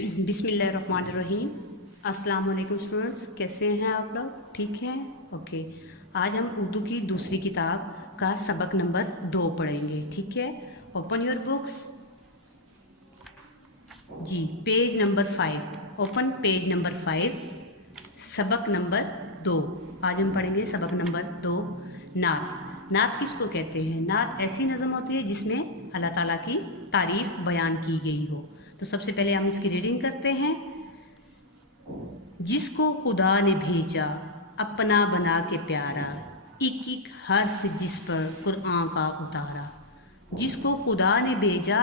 बिस्मिल्लाहिर्रहमानिर्रहीम। अस्सलाम वालेकुम स्टूडेंट्स, कैसे हैं आप लोग? ठीक हैं? ओके। आज हम उर्दू की दूसरी किताब का सबक नंबर 2 पढ़ेंगे। ठीक है, ओपन योर बुक्स जी। Page number 5, open page number 5, सबक नंबर 2। आज हम पढ़ेंगे सबक नंबर 2, नात। नात किसको कहते हैं? नात ऐसी नज़म होती है जिसमें अल्लाह ताला की तारीफ़ बयान की गई हो। तो सबसे पहले हम इसकी रीडिंग करते हैं। जिसको खुदा ने भेजा अपना बना के प्यारा, एक एक हर्फ जिस पर कुरान का उतारा। जिसको खुदा ने भेजा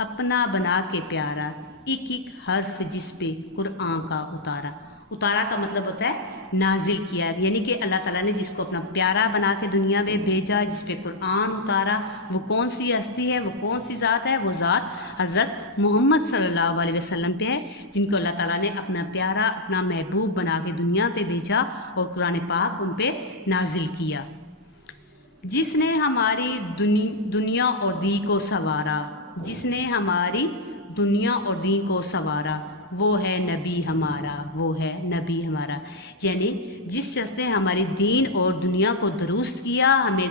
अपना बना के प्यारा, एक एक हर्फ जिस पे कुरान का उतारा। उतारा का मतलब होता है नाजिल किया, यानी कि अल्लाह ताला ने जिसको अपना प्यारा बना के दुनिया में भेजा, जिस पे कुरान उतारा, वो कौन सी हस्ती है, वो कौन सी ज़ात है? वो ज़ात हज़रत मोहम्मद सल्लल्लाहु अलैहि वसल्लम पे है, जिनको अल्लाह ताला ने अपना प्यारा, अपना महबूब बना के दुनिया पे भेजा और कुरान पाक उन पे नाजिल किया। जिसने हमारी दुनिया और दी को संवारा, जिसने हमारी दुनिया और दी को संवारा, वो है नबी हमारा, वो है नबी हमारा। यानी जिस शख्स ने हमारी दीन और दुनिया को दुरुस्त किया, हमें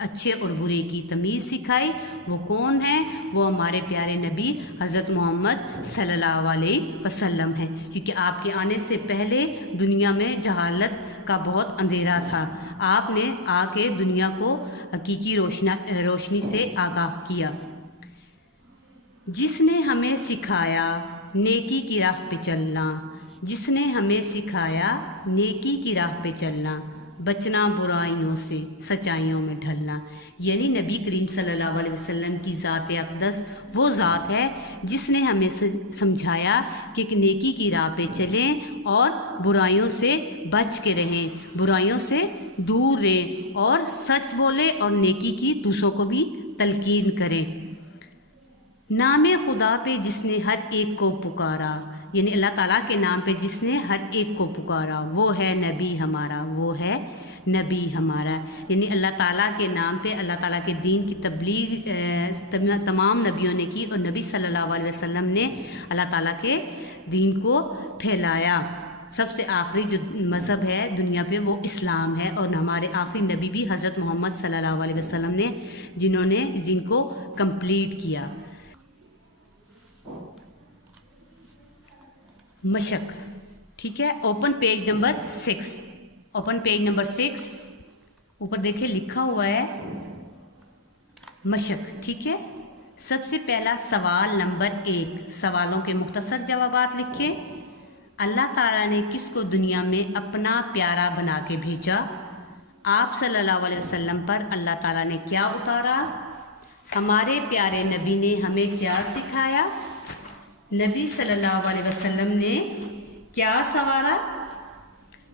अच्छे और बुरे की तमीज़ सिखाई, वो कौन है? वो हमारे प्यारे नबी हज़रत मोहम्मद सल्लल्लाहु अलैहि वसल्लम हैं। क्योंकि आपके आने से पहले दुनिया में जहालत का बहुत अंधेरा था। आपने आके दुनिया को हकीकी रोशनी से आगाह किया। जिसने हमें सिखाया नेकी की राह पे चलना, जिसने हमें सिखाया नेकी की राह पे चलना, बचना बुराइयों से सच्चाइयों में ढलना। यानी नबी करीम सल्लल्लाहु अलैहि वसल्लम की ज़ात अक़दस वो ज़ात है जिसने हमें समझाया कि नेकी की राह पे चलें और बुराइयों से बच के रहें, बुराइयों से दूर रहें और सच बोलें और नेकी की दूसरों को भी तलकीन करें। नामे खुदा पे जिसने हर एक को पुकारा, यानी अल्लाह ताला के नाम पे जिसने हर एक को पुकारा, वो है नबी हमारा, वो है नबी हमारा। यानी अल्लाह ताला के नाम पे अल्लाह ताला के दीन की तबलीग तमाम नबियों ने की और नबी सल्लल्लाहु अलैहि वसल्लम ने अल्लाह ताला के दीन को फैलाया। सबसे आखिरी जो मज़हब है दुनिया पे वो इस्लाम है और हमारे आखिरी नबी भी हज़रत मोहम्मद सल्लल्लाहु अलैहि वसल्लम ने, जिन्होंने इस दीन को कंप्लीट किया। मशक, ठीक है। Open page number 6, open page number 6, ऊपर देखिए लिखा हुआ है मशक, ठीक है। सबसे पहला सवाल नंबर 1, सवालों के मुख्तसर जवाबात लिखे। अल्लाह ताला ने किसको दुनिया में अपना प्यारा बना के भेजा? आप सल्लल्लाहु अलैहि वसल्लम पर अल्लाह ताला ने क्या उतारा? हमारे प्यारे नबी ने हमें क्या सिखाया? नबी सल्लल्लाहु अलैहि वसल्लम ने क्या सवारा?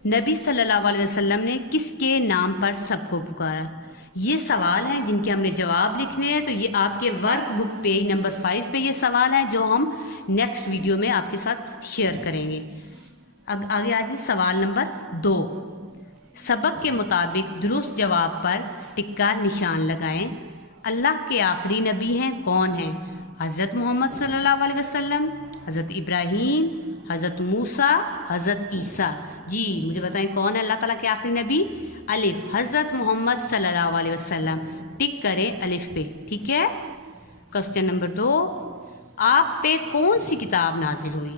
नबी सल्लल्लाहु अलैहि वसल्लम ने किसके नाम पर सबको पुकारा? ये सवाल हैं जिनके हमें जवाब लिखने हैं। तो ये आपके वर्क बुक पेज नंबर 5 पे ये सवाल है जो हम नेक्स्ट वीडियो में आपके साथ शेयर करेंगे। अब आगे आ जाइए सवाल नंबर 2। सबक के मुताबिक दुरुस्त जवाब पर टिक्का निशान लगाएं। अल्लाह के आखिरी नबी हैं, कौन हैं? हज़रत मोहम्मद सल्लल्लाहु अलैहि वसल्लम, हज़रत इब्राहीम, हज़रत मूसा, हज़रत ईसा। जी मुझे बताएं कौन है अल्लाह ताला के आखिरी नबी? अलिफ, हज़रत मोहम्मद सल्लल्लाहु अलैहि वसल्लम। टिक करें अलिफ पे, ठीक है। क्वेश्चन नंबर 2, आप पे कौन सी किताब नाजिल हुई?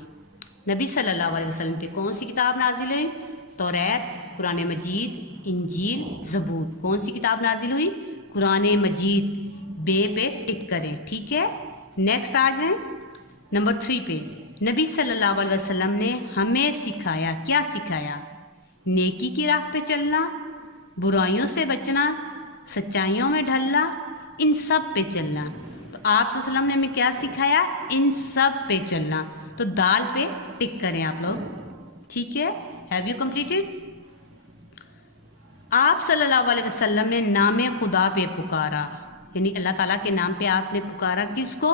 नबी सल्लल्लाहु अलैहि वसल्लम पे कौन सी किताब नाजिल हुई? तौरात, कुरान मजीद, इंजील, ज़बूर। कौन सी किताब नाजिल हुई? कुरान मजीद। बे पे टिक करें, ठीक है। नेक्स्ट आ जाए नंबर 3 पे। नबी सल्लल्लाहु अलैहि वसल्लम ने हमें सिखाया, क्या सिखाया? नेकी की राह पे चलना, बुराइयों से बचना, सच्चाइयों में ढलना, इन सब पे चलना। तो आप सल्लल्लाहु अलैहि वसल्लम ने हमें क्या सिखाया? इन सब पे चलना। तो दाल पे टिक करें आप लोग, ठीक है। Have you completed? आप सल्लल्लाहु अलैहि वसल्लम ने नामे खुदा पे पुकारा, यानी अल्लाह ताला के नाम पे आपने पुकारा। किसको?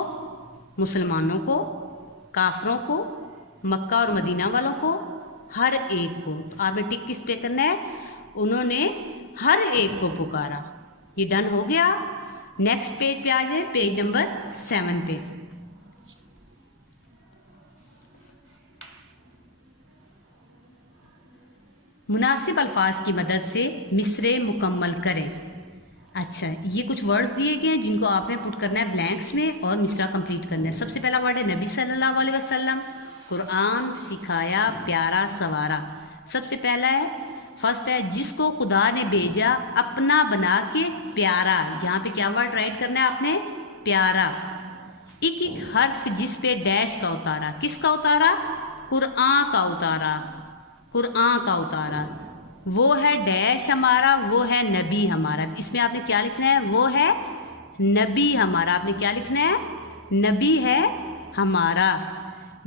मुसलमानों को, काफरों को, मक्का और मदीना वालों को, हर एक को। तो आपने टिक किस पे करना है? उन्होंने हर एक को पुकारा। ये डन हो गया। नेक्स्ट पेज पे आ जाए, पेज नंबर 7 पे। मुनासिब अल्फाज की मदद से मिसरे मुकम्मल करें। अच्छा, ये कुछ वर्ड्स दिए गए हैं जिनको आपने पुट करना है ब्लैंक्स में और मिसरा कंप्लीट करना है। सबसे पहला वर्ड है नबी सल्लल्लाहु अलैहि वसल्लम, कुरान सिखाया प्यारा सवारा। सबसे पहला है, फर्स्ट है जिसको खुदा ने भेजा अपना बना के प्यारा। यहाँ पे क्या वर्ड राइट करना है आपने, प्यारा। एक एक हर्फ जिस पे डैश का उतारा, किसका उतारा, कुरान का उतारा, कुरान का उतारा। वो है डैश हमारा, वो है नबी हमारा। इसमें आपने क्या लिखना है, वो है नबी हमारा। आपने क्या लिखना है, नबी है हमारा।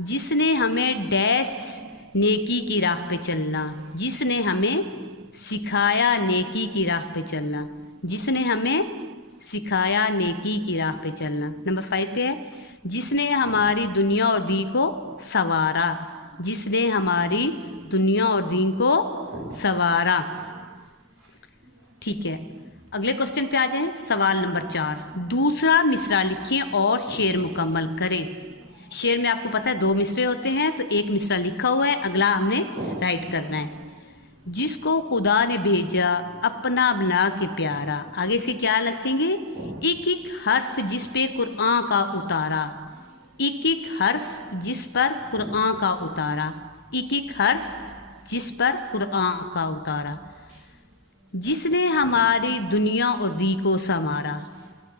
जिसने हमें डैश नेकी की राह पे चलना, जिसने हमें सिखाया नेकी की राह पे चलना, जिसने हमें सिखाया नेकी की राह पे चलना। नंबर 5 पे है जिसने हमारी दुनिया और दीन को संवारा, जिसने हमारी दुनिया और दीन को संवारा। ठीक है, अगले क्वेश्चन पे आ जाएं। सवाल नंबर 4, दूसरा मिसरा लिखें और शेर मुकम्मल करें। शेर में आपको पता है 2 मिसरे होते हैं, तो एक मिसरा लिखा हुआ है, अगला हमने राइट करना है। जिसको खुदा ने भेजा अपना बना के प्यारा, आगे से क्या लिखेंगे, एक एक हर्फ जिस पे कुरान का उतारा, एक एक हर्फ जिस पर कुरान का उतारा, एक एक हर्फ जिस पर कुरान का उतारा। जिसने हमारी दुनिया और दी को संवारा।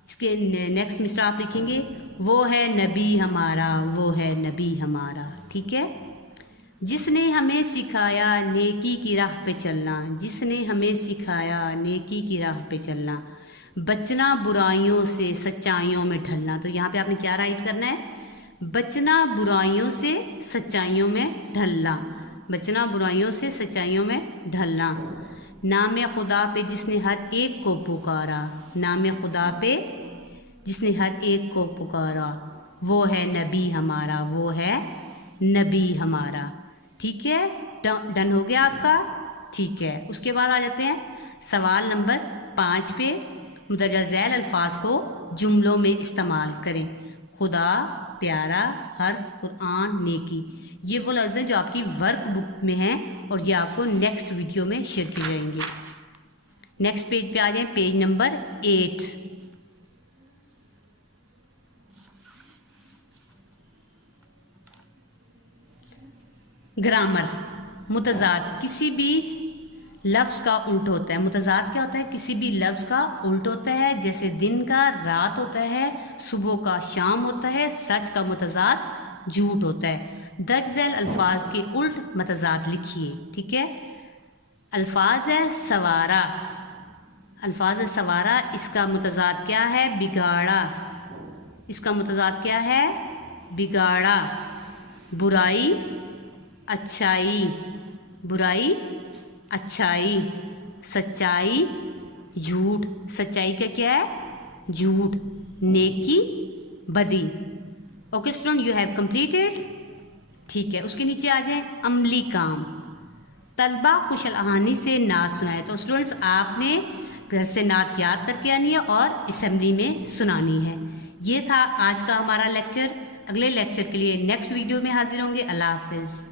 इसके नेक्स्ट मिसरा आप लिखेंगे, वो है नबी हमारा, वो है नबी हमारा। ठीक है, जिसने हमें सिखाया नेकी की राह पे चलना, जिसने हमें सिखाया नेकी की राह पे चलना, बचना बुराइयों से सच्चाइयों में ढलना। तो यहाँ पे आपने क्या राइट करना है, बचना बुराइयों से सच्चाइयों में ढलना, बचना बुराइयों से सच्चाइयों में ढलना। नाम खुदा पे जिसने हर एक को पुकारा, नाम खुदा पे जिसने हर एक को पुकारा, वो है नबी हमारा, वो है नबी हमारा। ठीक है, डन हो गया आपका। ठीक है, उसके बाद आ जाते हैं सवाल नंबर 5 पे। मुदर्जा झैल अल्फाज को जुमलों में इस्तेमाल करें। खुदा, प्यारा, हर्फ, कुरान, नेकी, ये वो लफ्ज़ हैं जो आपकी वर्क बुक में हैं और ये आपको नेक्स्ट वीडियो में शेयर किए जाएंगे। नेक्स्ट पेज पे आ जाए, पेज नंबर 8। ग्रामर। मुतज़ाद किसी भी लफ्ज़ का उल्ट होता है। मुतज़ाद क्या होता है, किसी भी लफ्ज़ का उल्ट होता है। जैसे दिन का रात होता है, सुबह का शाम होता है, सच का मुतज़ाद झूठ होता है। दर्ज झैल अल्फाज के उल्ट मुतज़ाद लिखिए। ठीक है, अल्फाज है सवारा, अल्फाज है सवारा, इसका मुतज़ाद क्या है, बिगाड़ा, इसका मुतज़ाद क्या है, बिगाड़ा। बुराई, अच्छाई, बुराई, अच्छाई। सच्चाई, झूठ, सच्चाई का क्या है, झूठ। नेकी, बदी। Okay student, you have completed. ठीक है, उसके नीचे आ जाए अमली काम। तलबा खुशहाली से नात सुनाए। तो स्टूडेंट्स आपने घर से नात याद करके आनी है और असेंबली में सुनानी है। ये था आज का हमारा लेक्चर। अगले लेक्चर के लिए नेक्स्ट वीडियो में हाजिर होंगे। अल्लाह हाफिज़।